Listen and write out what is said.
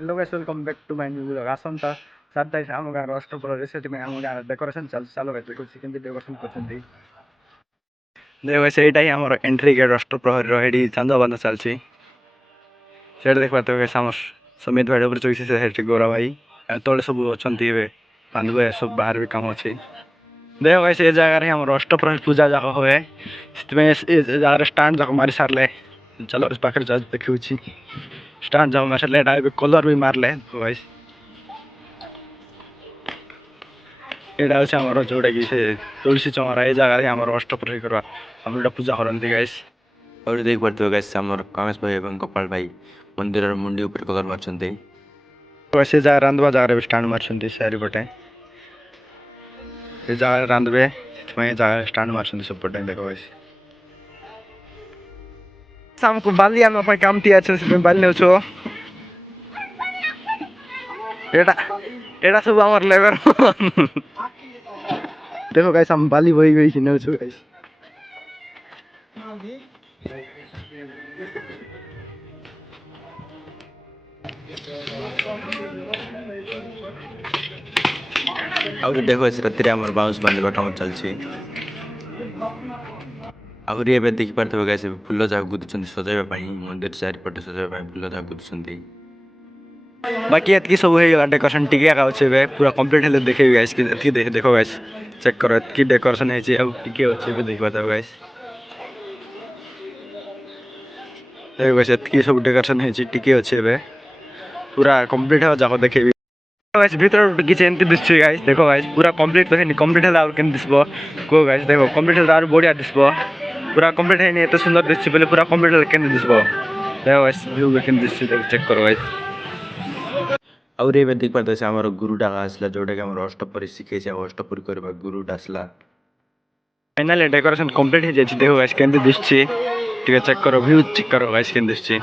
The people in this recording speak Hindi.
hello guys welcome back to my new vlog आसंता 7 तारिख आम गाँव अष्टप्रहरी से आम गाँव डेकोरेशन चलो गाइस देखो केमती डेकोरेशन करछंती देखो गाइस एटा ही हमर एंट्री गेट अष्टप्रहरी रो एडी चांदा बंदा चलछि सेट देख पाते हो गाइस हमर समित भाई ऊपर चोइसे से हेट गोरा भाई तळे सब अछंती बे पांडु भाई सब बाहर भी काम अछि देखो गाइस ए जगह रे हमर अष्टप्रहरी पूजा जगह होए इसमें ए जगह स्टैंड जगह मारी सारले चलो इस पाखर जा देखिउ छी स्टैंड जगह मारी सारले एटा कलर भी मारले गाइस एटा होछि हमर जोडा कि से तुलसी चमरा ए जगह रे हमर अष्टप्रहरी करवा हम एटा पूजा करंती गाइस और देख पार्थ गाइस आमर कामेश भाई एवं गोपाल भाई मंदिर मुंडी ऊपर कलर मारछन्ते वैसे जगह रांधवा जगह रे स्टैंड मारछन्ती सारी पटे ए जगह रांधबे मैं जगह स्टैंड मारछन्ती सब पटे देखो गाइस हमको बाली आम अपन काम तिया छ से बाली नेउ छो एटा एटा सब हमर लेबर देखो गाइस हम बाली वही गई छी नेउ छो गाइस और देखो इस रात्रि आमर बाउंस बांधबा काम चलछि और ये बे देख पार्थ गाइस फुल्लो जाक गुदछन्ती सजाइबा पई मंदिर चारि पटे सजाइबा पई फुल्लो जाक गुदछन्ती बाकी एतकी सब है डेकोरेशन टिके का अछि बे पूरा कंप्लीट हेले देखै गाइस कि एतकी देखो गाइस चेक करो एतकी डेकोरेशन है छी अब टिके अछि बे देखबा त गाइस देखो गाइस एतकी सब डेकोरेशन है छी टिके अछि बे पूरा कंप्लीट है जाको देखै गाइस भीतर किछ एंती दिसछि गाइस देखो गाइस पूरा कंप्लीट देखै कंप्लीट हला और केन दिसबो को गाइस देखो कंप्लीट हला और बढ़िया दिसबो पूरा कंप्लीट है नि एते सुंदर दिसछि पहले पूरा कंप्लीट हला केन दिसबो देखो गाइस व्यू केन दिसछि चेक करो गाइस और ये बे देख पार्थ से आमर गुरुडा आसला जोडा के आमर अष्टपरी सिखै छै अष्टपरी करबा गुरुडा आसला फाइनली डेकोरेशन कंप्लीट हो जाछि देखो गाइस केन दिसछि ठीक है चेक करो व्यू चेक करो गाइस केन दिसछि